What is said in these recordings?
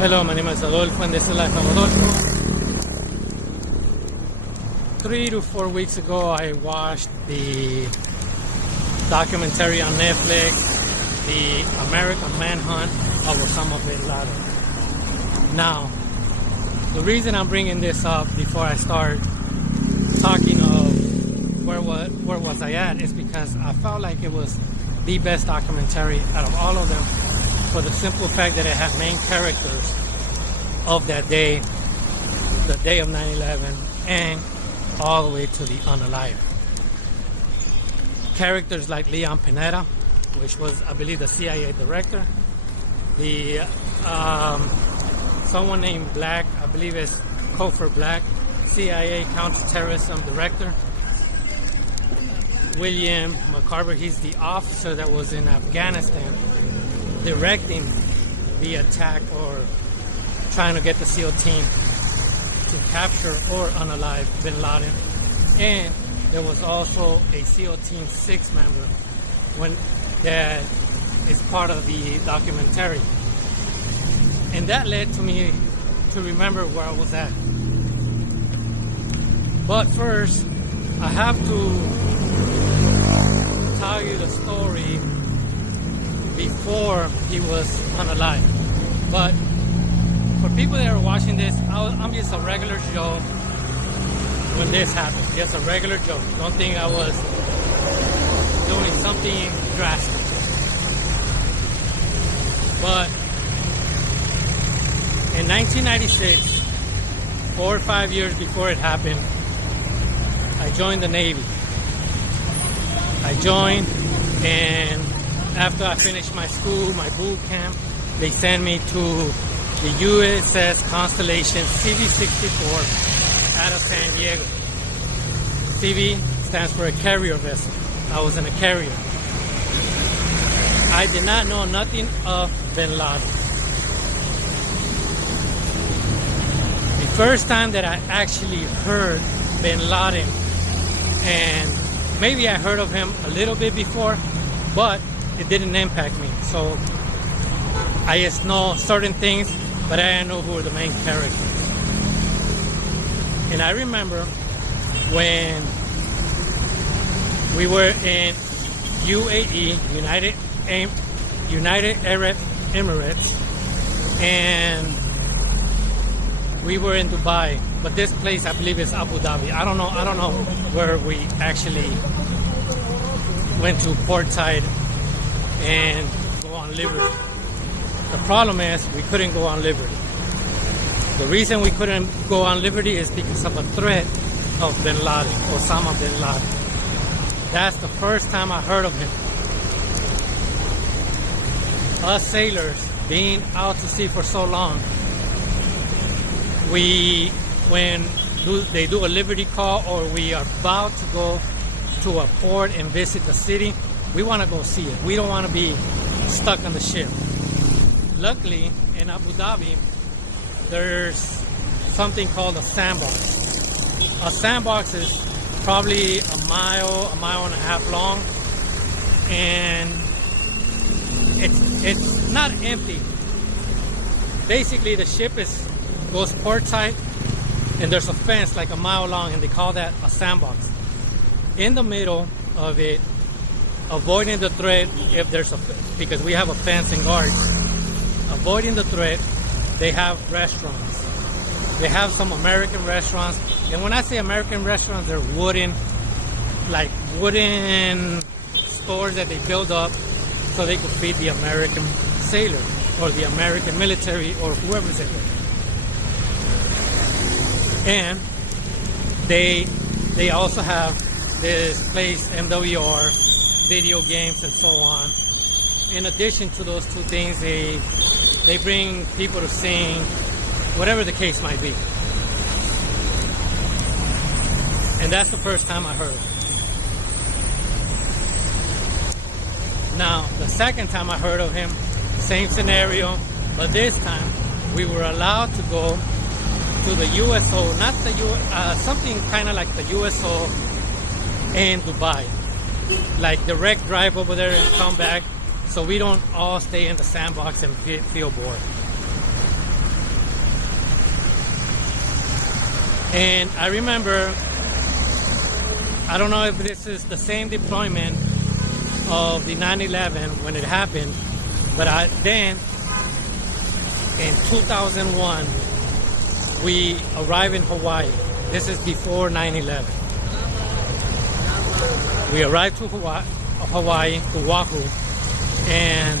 Hello, my name is Adolfo and this is Life of Adolfo. 3 to 4 weeks ago, I watched the documentary on Netflix, The American Manhunt of Osama bin Laden. Now, the reason I'm bringing this up before I start talking of where was I at is because I felt like it was the best documentary out of all of them, for the simple fact that it had main characters of that day, the day of 9/11, and all the way to the unalived. Characters like Leon Panetta, which was, I believe, the CIA director, the someone named Black, I believe it's Cofer Black, CIA counterterrorism director. William McCarver, he's the officer that was in Afghanistan directing the attack or trying to get the SEAL team to capture or unalive bin Laden. And there was also a SEAL Team 6 member that is part of the documentary. And that led to me to remember where I was at. But first, I have to tell you the story before he was unalive. But for people that are watching this, I'm just a regular Joe when this happened. Just a regular Joe. Don't think I was doing something drastic. But in 1996, 4 or 5 years before it happened, I joined the Navy. I joined, and after I finished my school, my boot camp, they sent me to the USS Constellation CV-64 out of San Diego. CV stands for a carrier vessel. I was in a carrier. I did not know nothing of bin Laden. The first time that I actually heard bin Laden, and maybe I heard of him a little bit before, but it didn't impact me. So I just know certain things, but I didn't know who were the main characters. And I remember when we were in UAE, United Arab Emirates, and we were in Dubai. But this place, I believe, is Abu Dhabi. I don't know where we actually went to portside and go on Liberty. The problem is we couldn't go on Liberty. The reason we couldn't go on Liberty is because of a threat of bin Laden, Osama bin Laden. That's the first time I heard of him. Us sailors, being out to sea for so long, when they do a Liberty call or we are about to go to a port and visit the city, we want to go see it. We don't want to be stuck on the ship. Luckily, in Abu Dhabi, there's something called a sandbox. A sandbox is probably a mile and a half long, and it's not empty. Basically, the ship goes portside, and there's a fence like a mile long, and they call that a sandbox. In the middle of it, avoiding the threat because we have a fence and guards. Avoiding the threat, they have restaurants. They have some American restaurants. And when I say American restaurants, they're wooden stores that they build up so they could feed the American sailor or the American military or whoever's in there. And they also have this place, MWR, video games and so on. In addition to those two things, they bring people to sing, whatever the case might be. And that's the first time I heard of him. Now, the second time I heard of him, same scenario, but this time we were allowed to go to the USO, something kind of like the USO in Dubai. Like direct drive over there and come back, so we don't all stay in the sandbox and feel bored. And I remember, I don't know if this is the same deployment of the 9/11 when it happened, but then in 2001 we arrived in Hawaii. This is before 9/11. We arrived to Hawaii, to Oahu, and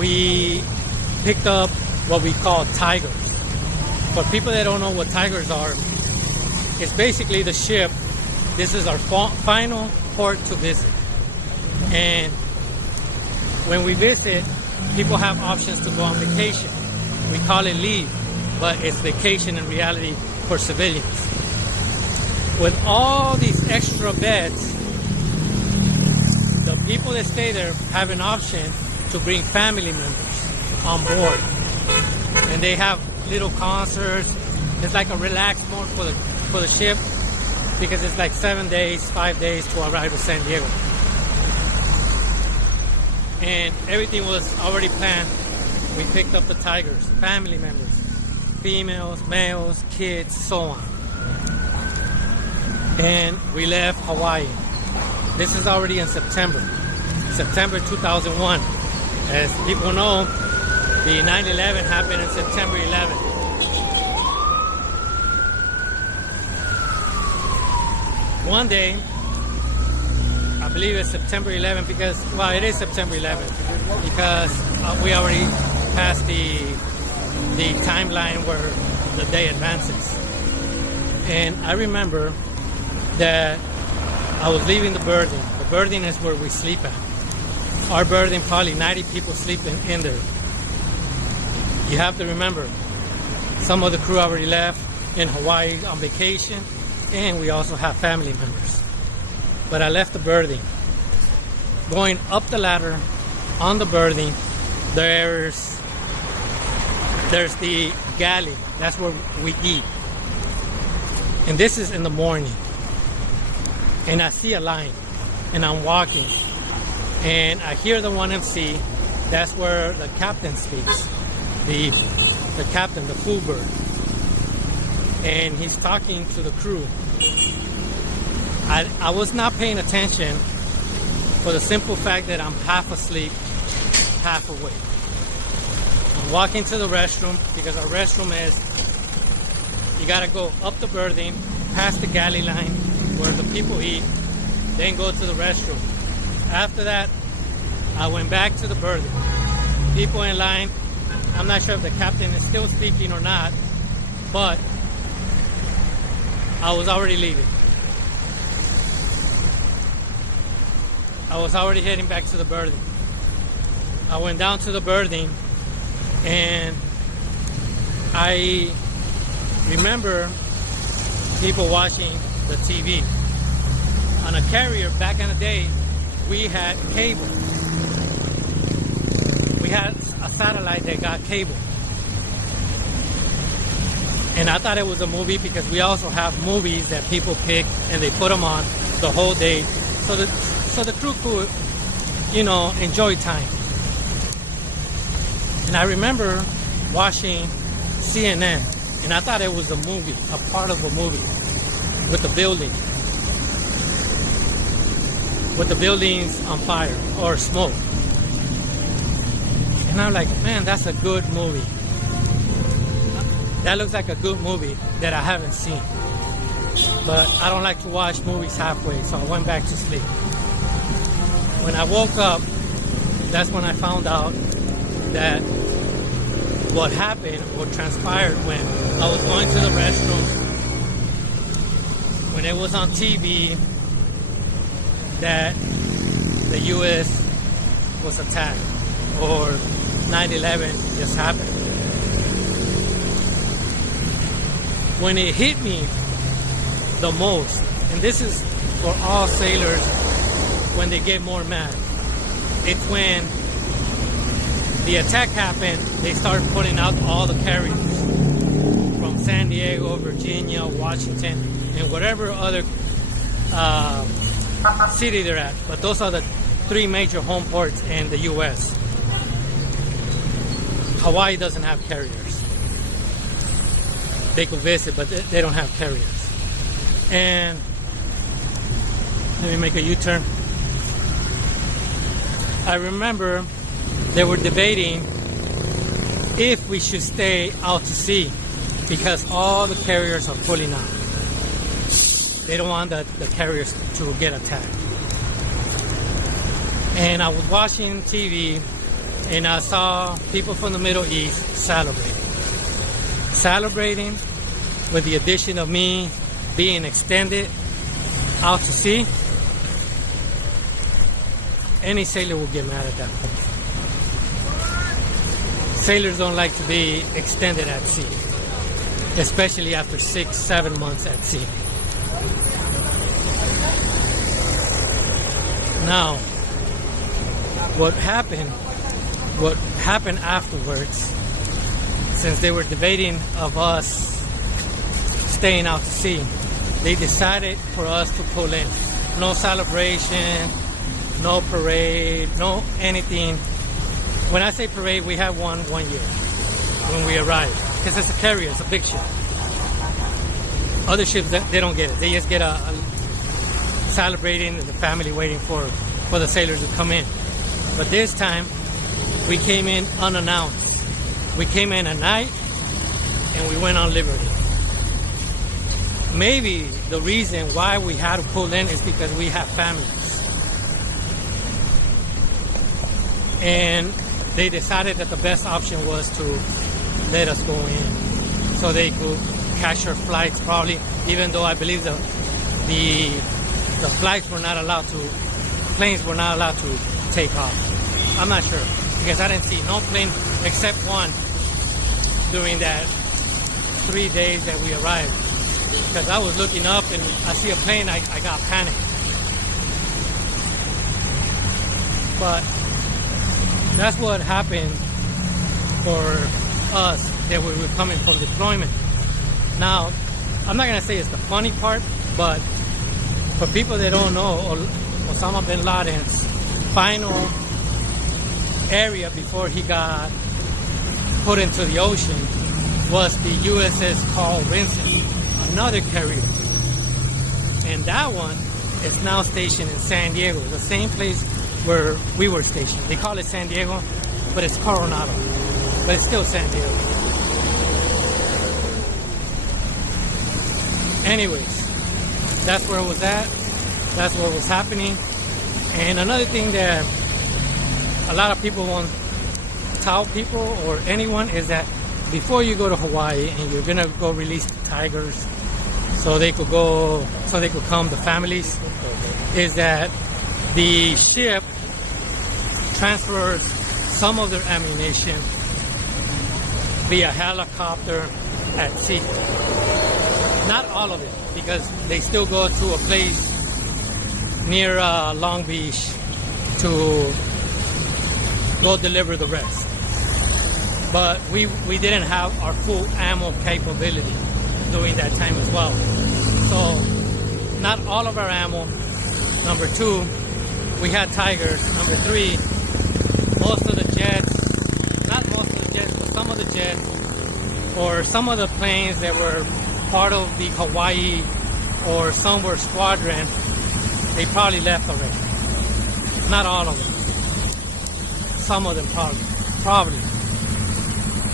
we picked up what we call tigers. For people that don't know what tigers are, it's basically the ship. This is our final port to visit. And when we visit, people have options to go on vacation. We call it leave, but it's vacation in reality for civilians. With all these extra beds, the people that stay there have an option to bring family members on board. And they have little concerts. It's like a relaxed mode for the ship, because it's like 7 days, 5 days to arrive to San Diego. And everything was already planned. We picked up the tigers, family members, females, males, kids, so on. And we left Hawaii. This is already in September 2001. As people know, the 9/11 happened on September 11th. One day, I believe it's September 11th because, well, it is September 11th because we already passed the timeline where the day advances. And I remember that I was leaving the berthing. The berthing is where we sleep at. Our berthing, probably 90 people sleeping in there. You have to remember, some of the crew already left in Hawaii on vacation, and we also have family members. But I left the berthing. Going up the ladder on the berthing, there's the galley. That's where we eat. And this is in the morning. And I see a line, and I'm walking, and I hear the 1MC. That's where the captain speaks. The captain, the full bird. And he's talking to the crew. I was not paying attention for the simple fact that I'm half asleep, half awake. I'm walking to the restroom because our restroom is, you gotta go up the berthing, past the galley line where the people eat, then go to the restroom. After that, I went back to the berthing. People in line. I'm not sure if the captain is still speaking or not, but I was already leaving. I was already heading back to the berthing. I went down to the berthing, and I remember people watching the TV. On a carrier back in the day, we had cable. We had a satellite that got cable. And I thought it was a movie because we also have movies that people pick and they put them on the whole day so the crew could, enjoy time. And I remember watching CNN, and I thought it was a movie, a part of a movie with the buildings on fire or smoke. And I'm like, man, that's a good movie. That looks like a good movie that I haven't seen. But I don't like to watch movies halfway, so I went back to sleep. When I woke up, that's when I found out that what happened, what transpired when I was going to the restroom, when it was on TV that the U.S. was attacked or 9/11 just happened. When it hit me the most, and this is for all sailors when they get more mad, it's when the attack happened, they started putting out all the carriers from San Diego, Virginia, Washington, and whatever other city they're at. But those are the three major home ports in the U.S. Hawaii doesn't have carriers. they could visit, but they don't have carriers. And let me make a U-turn. I remember they were debating if we should stay out to sea because all the carriers are pulling out. They don't want the carriers to get attacked. And I was watching TV and I saw people from the Middle East celebrating with the addition of me being extended out to sea. Any sailor will get mad at that point. Sailors don't like to be extended at sea, especially after 6-7 months at sea. Now, what happened afterwards, since they were debating of us staying out to sea, they decided for us to pull in. No celebration, no parade, no anything. When I say parade, we had one year when we arrived, because it's a carrier, it's a big ship. Other ships, they don't get it. They just get a celebrating and the family waiting for the sailors to come in. But this time, we came in unannounced. We came in at night and we went on liberty. Maybe the reason why we had to pull in is because we have families. And they decided that the best option was to let us go in so they could catch our flights probably, even though I believe the flights were not allowed to, planes were not allowed to take off. I'm not sure, because I didn't see no plane except one during that 3 days that we arrived. Because I was looking up and I see a plane, I got panicked. But that's what happened for us that we were coming from deployment. Now, I'm not going to say it's the funny part, but for people that don't know, Osama bin Laden's final area before he got put into the ocean was the USS Carl Vinson, another carrier. And that one is now stationed in San Diego, the same place where we were stationed. They call it San Diego, but it's Coronado. But it's still San Diego. Anyways, that's where it was at. That's what was happening. And another thing that a lot of people won't tell people or anyone is that before you go to Hawaii and you're gonna go release the tigers so they could come, the families, is that the ship transfers some of their ammunition via helicopter at sea. Not all of it, because they still go to a place near Long Beach to go deliver the rest. But we didn't have our full ammo capability during that time as well. So not all of our ammo. Number two, we had Tigers. Number three, most of the jets, not most of the jets, but some of the jets or some of the planes that were part of the Hawaii or some were squadron, they probably left already. Not all of them. Some of them probably.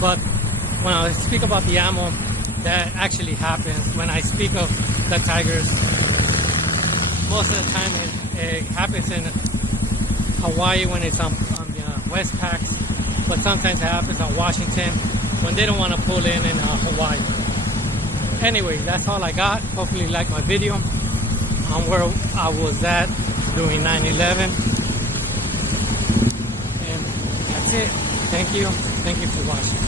But when I speak about the ammo, that actually happens. When I speak of the Tigers, most of the time it happens in Hawaii when it's on the West Packs, but sometimes it happens on Washington when they don't want to pull in Hawaii. Anyway, that's all I got. Hopefully you like my video on where I was at during 9/11. And that's it. Thank you. Thank you for watching.